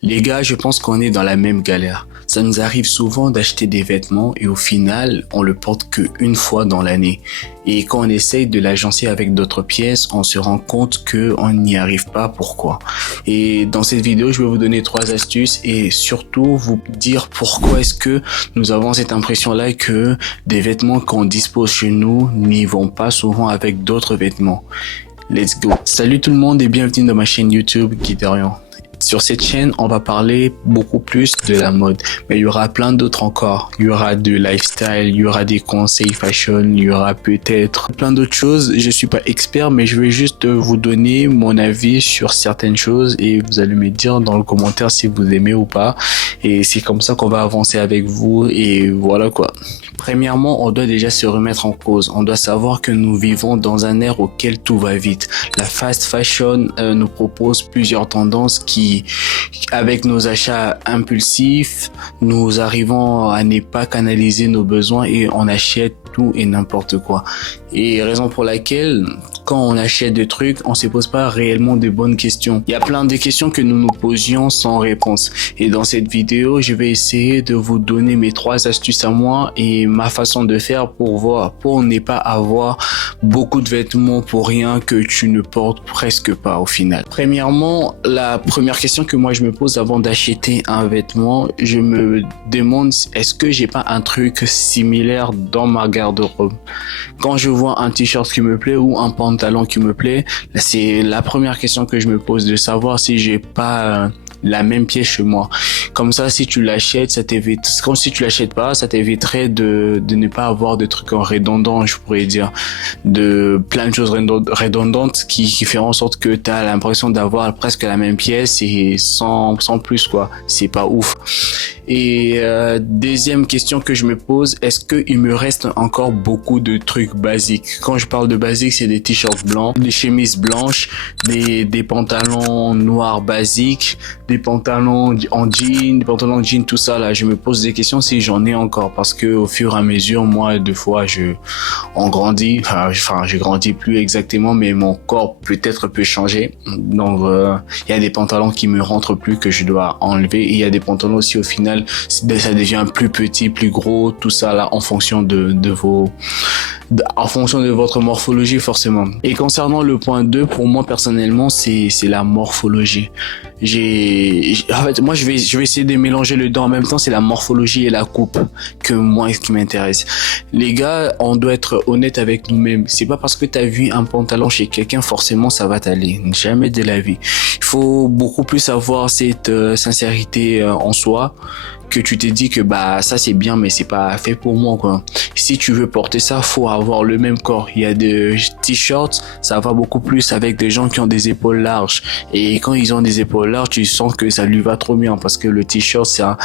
Les gars, je pense qu'on est dans la même galère. Ça nous arrive souvent d'acheter des vêtements et au final, on le porte qu'une fois dans l'année. Et quand on essaye de l'agencer avec d'autres pièces, on se rend compte qu'on n'y arrive pas. Pourquoi? Et dans cette vidéo, je vais vous donner 3 astuces et surtout vous dire pourquoi est-ce que nous avons cette impression-là que des vêtements qu'on dispose chez nous n'y vont pas souvent avec d'autres vêtements. Let's go! Salut tout le monde et bienvenue dans ma chaîne YouTube Guiderian. Sur cette chaîne, on va parler beaucoup plus de la mode, mais il y aura plein d'autres encore. Il y aura du lifestyle, il y aura des conseils fashion, il y aura peut-être plein d'autres choses. Je suis pas expert, mais je vais juste vous donner mon avis sur certaines choses et vous allez me dire dans le commentaire si vous aimez ou pas. Et c'est comme ça qu'on va avancer avec vous et voilà quoi. Premièrement, on doit déjà se remettre en cause. On doit savoir que nous vivons dans un ère auquel tout va vite. La fast fashion nous propose plusieurs tendances qui, avec nos achats impulsifs, nous arrivons à ne pas canaliser nos besoins et on achète tout et n'importe quoi. Et raison pour laquelle, quand on achète des trucs, on se pose pas réellement de bonnes questions. Il y a plein de questions que nous nous posions sans réponse. Et dans cette vidéo, je vais essayer de vous donner mes 3 astuces à moi et ma façon de faire pour ne pas avoir beaucoup de vêtements pour rien que tu ne portes presque pas au final. Premièrement, la première question que moi je me pose avant d'acheter un vêtement, je me demande est-ce que j'ai pas un truc similaire dans ma garde-robe. Quand je vois un t-shirt qui me plaît ou un pantalon qui me plaît, c'est la première question que je me pose, de savoir si j'ai pas la même pièce chez moi. Comme ça, si tu l'achètes, ça t'évite, comme si tu l'achètes pas, ça t'éviterait de ne pas avoir de trucs en redondant, je pourrais dire, de plein de choses redondantes qui feront en sorte que tu as l'impression d'avoir presque la même pièce et sans plus quoi. C'est pas ouf. Et deuxième question que je me pose, est-ce qu'il me reste encore beaucoup de trucs basiques? Quand je parle de basiques, c'est des t-shirts blancs, des chemises blanches, des pantalons noirs basiques, des pantalons en jean, tout ça là. Je me pose des questions si j'en ai encore, parce que au fur et à mesure, moi, deux fois, on grandit. Enfin, je grandis plus exactement, mais mon corps peut-être peut changer. Donc, il y a des pantalons qui me rentrent plus que je dois enlever. Et il y a des pantalons aussi au final, ça devient plus petit, plus gros, tout ça là, en fonction en fonction de votre morphologie forcément. Et concernant le point 2, pour moi personnellement, c'est la morphologie. En fait, moi je vais essayer de mélanger les deux en même temps. C'est la morphologie et la coupe que moi qui m'intéresse. Les gars, on doit être honnête avec nous-mêmes. C'est pas parce que tu as vu un pantalon chez quelqu'un forcément ça va t'aller. Jamais de la vie. Il faut beaucoup plus avoir cette sincérité en soi, que tu te dis que bah ça c'est bien mais c'est pas fait pour moi quoi. Si tu veux porter ça, faut avoir le même corps. Il y a des t-shirts, ça va beaucoup plus avec des gens qui ont des épaules larges, et quand ils ont des épaules larges, tu sens que ça lui va trop bien parce que le t-shirt ça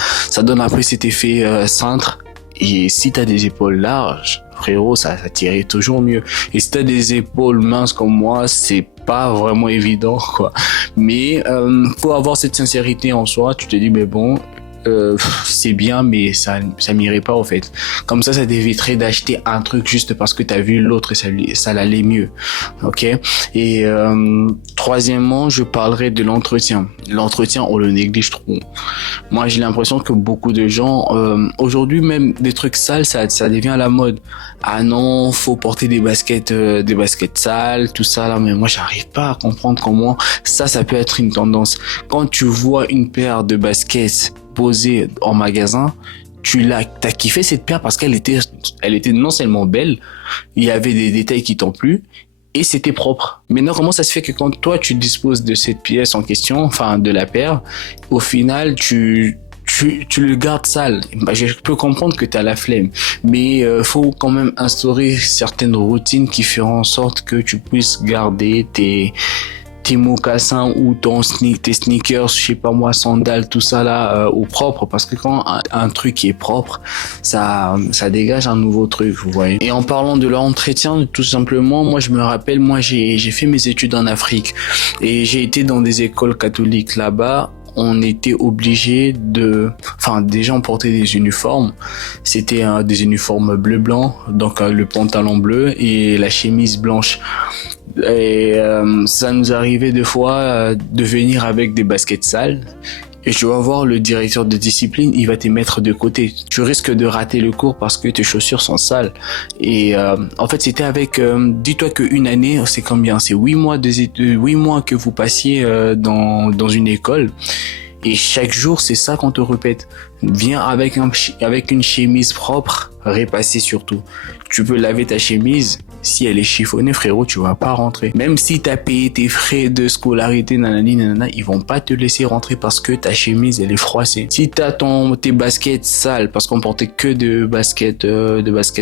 donne un peu cet effet cintre. Et si t'as des épaules larges, frérot, ça t'irait toujours mieux. Et si t'as des épaules minces comme moi, c'est pas vraiment évident quoi. Mais faut avoir cette sincérité en soi. Tu te dis mais bon, c'est bien mais ça m'irait pas au fait. Comme ça t'éviterait d'acheter un truc juste parce que t'as vu l'autre et ça l'allait mieux. Ok. Et troisièmement, je parlerai de l'entretien. L'entretien, on le néglige trop. Moi j'ai l'impression que beaucoup de gens aujourd'hui, même des trucs sales, ça devient la mode. Ah non, faut porter des baskets sales, tout ça là. Mais moi j'arrive pas à comprendre comment ça peut être une tendance. Quand tu vois une paire de baskets posée en magasin, t'as kiffé cette paire parce qu'elle était non seulement belle, il y avait des détails qui t'ont plu et c'était propre. Maintenant, comment ça se fait que quand toi tu disposes de cette pièce en question, enfin de la paire, au final tu le gardes sale? Bah, je peux comprendre que tu as la flemme, mais faut quand même instaurer certaines routines qui feront en sorte que tu puisses garder tes mocassins ou tes sneakers, je sais pas moi, sandales, tout ça là au propre, parce que quand un truc est propre, ça dégage un nouveau truc, vous voyez. Et en parlant de l'entretien, tout simplement, moi je me rappelle, moi j'ai fait mes études en Afrique et j'ai été dans des écoles catholiques là-bas. On était obligé déjà on portait des uniformes. C'était des uniformes bleu-blanc, donc le pantalon bleu et la chemise blanche. Et ça nous arrivait des fois de venir avec des baskets sales Et tu vas voir le directeur de discipline, il va te mettre de côté. Tu risques de rater le cours parce que tes chaussures sont sales. Et en fait, c'était avec... dis-toi qu'une année, c'est combien? C'est 8 mois 8 mois que vous passiez dans une école. Et chaque jour, c'est ça qu'on te répète. Viens avec une chemise propre, repassée surtout. Tu peux laver ta chemise. Si elle est chiffonnée, frérot, tu vas pas rentrer. Même si t'as payé tes frais de scolarité, nanani, nanana, ils vont pas te laisser rentrer parce que ta chemise, elle est froissée. Si t'as tes baskets sales, parce qu'on portait que de baskets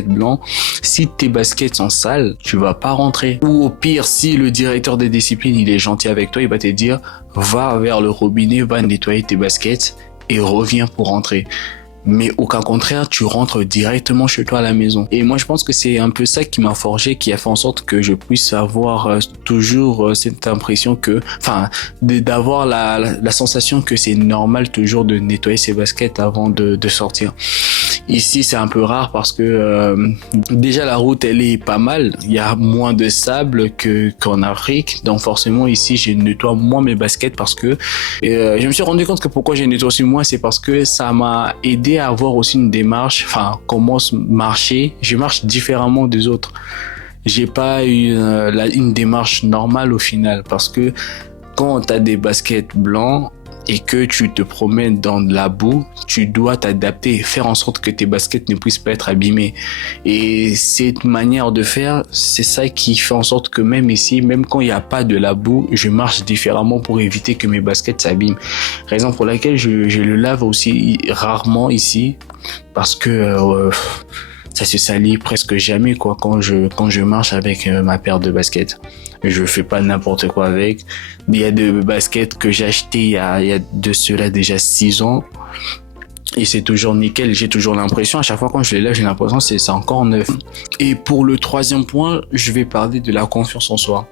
blancs, si tes baskets sont sales, tu vas pas rentrer. Ou au pire, si le directeur des disciplines, il est gentil avec toi, il va te dire, va vers le robinet, va nettoyer tes baskets et reviens pour rentrer. Mais au cas contraire, tu rentres directement chez toi à la maison. Et moi, je pense que c'est un peu ça qui m'a forgé, qui a fait en sorte que je puisse avoir toujours cette impression d'avoir la sensation que c'est normal toujours de nettoyer ses baskets avant de sortir. Ici, c'est un peu rare parce que déjà la route, elle est pas mal. Il y a moins de sable qu'en Afrique. Donc forcément, ici, je nettoie moins mes baskets parce que je me suis rendu compte que pourquoi je nettoie aussi moins, c'est parce que ça m'a aidé à avoir aussi une démarche, comment marcher. Je marche différemment des autres. J'ai pas eu une démarche normale au final parce que quand tu as des baskets blancs et que tu te promènes dans de la boue, tu dois t'adapter et faire en sorte que tes baskets ne puissent pas être abîmées. Et cette manière de faire, c'est ça qui fait en sorte que même ici, même quand il n'y a pas de la boue, je marche différemment pour éviter que mes baskets s'abîment. Raison pour laquelle je le lave aussi rarement ici, parce que ça se salit presque jamais quand je marche avec ma paire de baskets. Je fais pas n'importe quoi avec. Il y a des baskets que j'ai achetées il y a de cela déjà 6 ans. Et c'est toujours nickel. J'ai toujours l'impression, à chaque fois quand je les lève, j'ai l'impression que c'est encore neuf. Et pour le troisième point, je vais parler de la confiance en soi.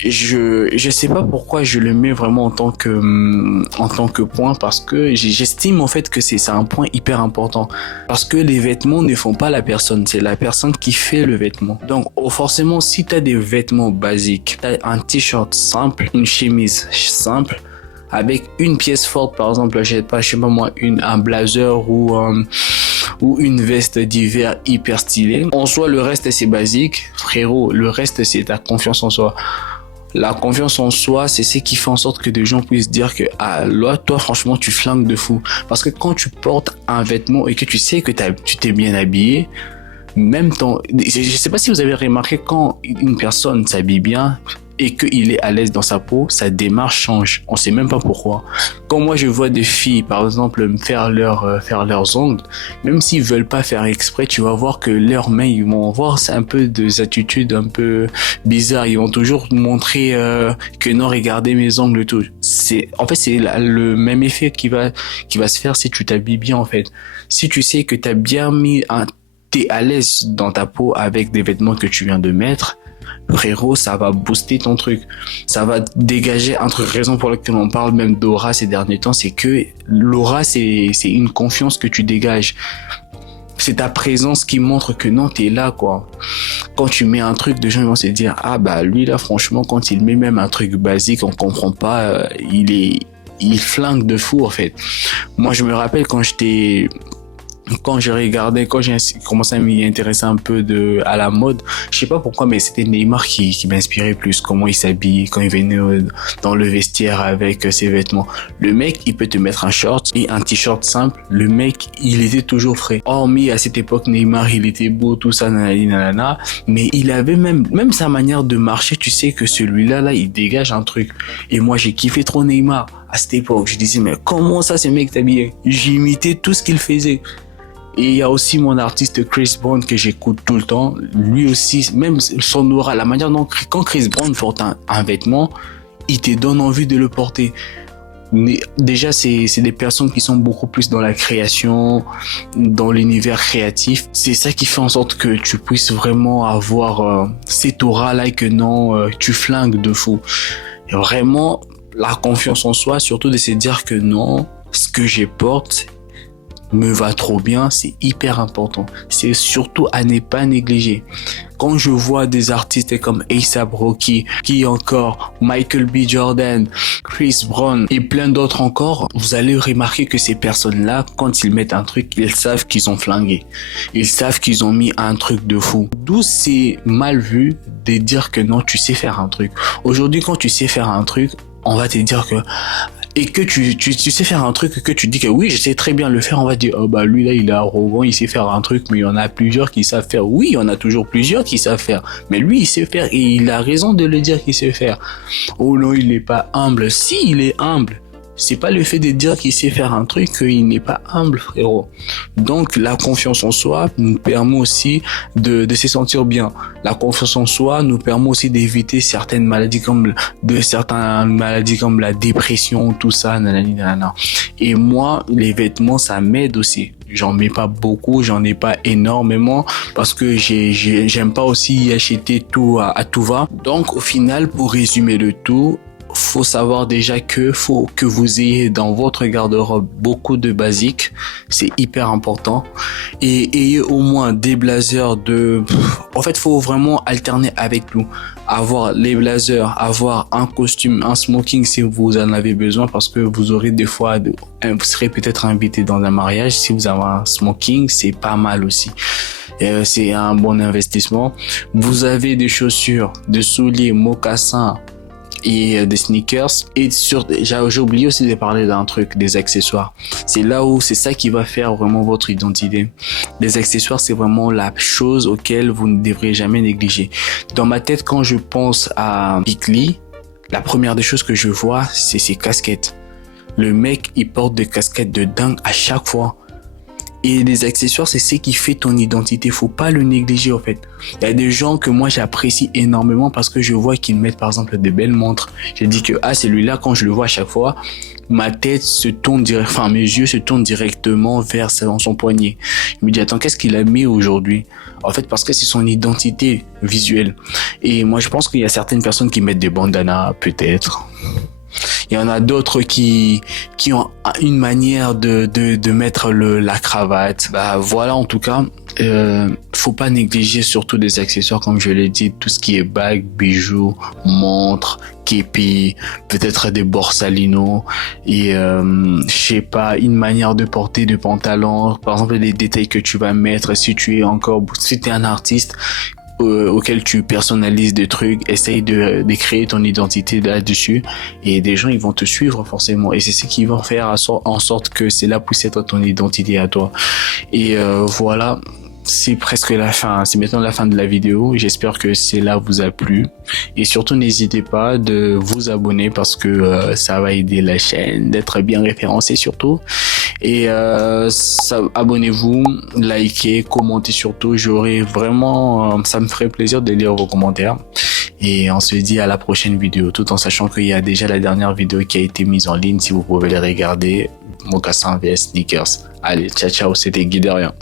Je sais pas pourquoi je le mets vraiment en tant que point, parce que j'estime en fait que c'est un point hyper important, parce que les vêtements ne font pas la personne, c'est la personne qui fait le vêtement. Donc forcément, si t'as des vêtements basiques, t'as un t-shirt simple, une chemise simple avec une pièce forte, par exemple, je sais pas moi, un blazer ou une veste d'hiver hyper stylée. En soi, le reste c'est basique, frérot. Le reste c'est ta confiance en soi. La confiance en soi, c'est ce qui fait en sorte que des gens puissent dire que là, toi, franchement, tu flingues de fou. Parce que quand tu portes un vêtement et que tu sais que tu t'es bien habillé, même je sais pas si vous avez remarqué, quand une personne s'habille bien et qu'il est à l'aise dans sa peau, sa démarche change. On sait même pas pourquoi. Quand moi je vois des filles, par exemple, faire leurs ongles, même s'ils veulent pas faire exprès, tu vas voir que leurs mains, ils vont avoir un peu des attitudes un peu bizarres. Ils vont toujours montrer que non, regardez mes ongles et tout. C'est le même effet qui va se faire si tu t'habilles bien en fait. Si tu sais que t'as bien t'es à l'aise dans ta peau avec des vêtements que tu viens de mettre, frérot, ça va booster ton truc. Ça va dégager un truc. Raison pour laquelle on parle même d'aura ces derniers temps, c'est que l'aura, c'est une confiance que tu dégages. C'est ta présence qui montre que non, t'es là, quoi. Quand tu mets un truc, les gens vont se dire, lui là, franchement, quand il met même un truc basique, on comprend pas, il flingue de fou, en fait. Moi, je me rappelle quand j'ai commencé à m'y intéresser un peu à la mode, je sais pas pourquoi, mais c'était Neymar qui m'inspirait plus, comment il s'habille, quand il venait dans le vestiaire avec ses vêtements. Le mec, il peut te mettre un short et un t-shirt simple, le mec, il était toujours frais. Hormis à cette époque, Neymar, il était beau, tout ça, nanana, mais il avait même sa manière de marcher, tu sais que celui-là, il dégage un truc. Et moi, j'ai kiffé trop Neymar à cette époque. Je disais, mais comment ça, ce mec t'habillait? J'imitais tout ce qu'il faisait. Et il y a aussi mon artiste Chris Brown que j'écoute tout le temps. Lui aussi, même son aura, la manière dont quand Chris Brown porte un vêtement, il te donne envie de le porter. Mais déjà, c'est des personnes qui sont beaucoup plus dans la création, dans l'univers créatif. C'est ça qui fait en sorte que tu puisses vraiment avoir cette aura-là et que non, tu flingues de fou. Et vraiment, la confiance en soi, surtout de se dire que non, ce que je porte, me va trop bien, c'est hyper important. C'est surtout à ne pas négliger. Quand je vois des artistes comme A$AP Rocky, qui encore, Michael B. Jordan, Chris Brown et plein d'autres encore, vous allez remarquer que ces personnes-là, quand ils mettent un truc, ils savent qu'ils ont flingué. Ils savent qu'ils ont mis un truc de fou. D'où c'est mal vu de dire que non, tu sais faire un truc. Aujourd'hui, quand tu sais faire un truc, on va te dire que et que tu sais faire un truc, que tu dis que oui, je sais très bien le faire, on va dire, oh bah lui là, il est arrogant, il sait faire un truc, mais il y en a plusieurs qui savent faire. Oui, il y en a toujours plusieurs qui savent faire, mais lui, il sait faire et il a raison de le dire qu'il sait faire. Oh non, il n'est pas humble. Si, il est humble. C'est pas le fait de dire qu'il sait faire un truc qu'il n'est pas humble, frérot. Donc, la confiance en soi nous permet aussi de se sentir bien. La confiance en soi nous permet aussi d'éviter certaines maladies comme la dépression, tout ça, nanana. Et moi, les vêtements, ça m'aide aussi. J'en mets pas beaucoup, j'en ai pas énormément parce que j'aime pas aussi acheter tout à tout va. Donc, au final, pour résumer le tout, faut savoir déjà que faut que vous ayez dans votre garde-robe beaucoup de basiques, c'est hyper important, et ayez au moins des blazers en fait, faut vraiment alterner avec tout. Avoir les blazers, avoir un costume, un smoking si vous en avez besoin, parce que vous aurez des fois, vous serez peut-être invité dans un mariage. Si vous avez un smoking, c'est pas mal aussi. C'est un bon investissement. Vous avez des chaussures, des souliers, mocassins, et des sneakers. Et j'ai oublié aussi de parler d'un truc, des accessoires. C'est ça qui va faire vraiment votre identité. Les accessoires, c'est vraiment la chose auquel vous ne devrez jamais négliger. Dans ma tête, quand je pense à Bikli, la première des choses que je vois, c'est ses casquettes. Le mec, il porte des casquettes de dingue à chaque fois. Et les accessoires, c'est ce qui fait ton identité. Faut pas le négliger, en fait. Il y a des gens que moi, j'apprécie énormément parce que je vois qu'ils mettent, par exemple, des belles montres. Je dis que, celui-là, quand je le vois à chaque fois, mes yeux se tournent directement vers son poignet. Je me dis, attends, qu'est-ce qu'il a mis aujourd'hui? En fait, parce que c'est son identité visuelle. Et moi, je pense qu'il y a certaines personnes qui mettent des bandanas, peut-être. Il y en a d'autres qui ont une manière de mettre la cravate. Bah voilà, en tout cas, faut pas négliger surtout des accessoires, comme je l'ai dit, tout ce qui est bagues, bijoux, montres, képi, peut-être des borsalino et je sais pas, une manière de porter de pantalon, par exemple les détails que tu vas mettre si tu es un artiste auquel tu personnalises des trucs, essaye de créer ton identité là-dessus, et des gens ils vont te suivre forcément, et c'est ce qui va faire en sorte que c'est là puisse être ton identité à toi. Et voilà, c'est presque la fin, c'est maintenant la fin de la vidéo. J'espère que cela vous a plu, et surtout n'hésitez pas de vous abonner parce que ça va aider la chaîne d'être bien référencée surtout. Et abonnez-vous, likez, commentez surtout. Ça me ferait plaisir de lire vos commentaires. Et on se dit à la prochaine vidéo, tout en sachant qu'il y a déjà la dernière vidéo qui a été mise en ligne si vous pouvez les regarder. Mocassin vs sneakers. Allez, ciao, c'était Guy Derrière.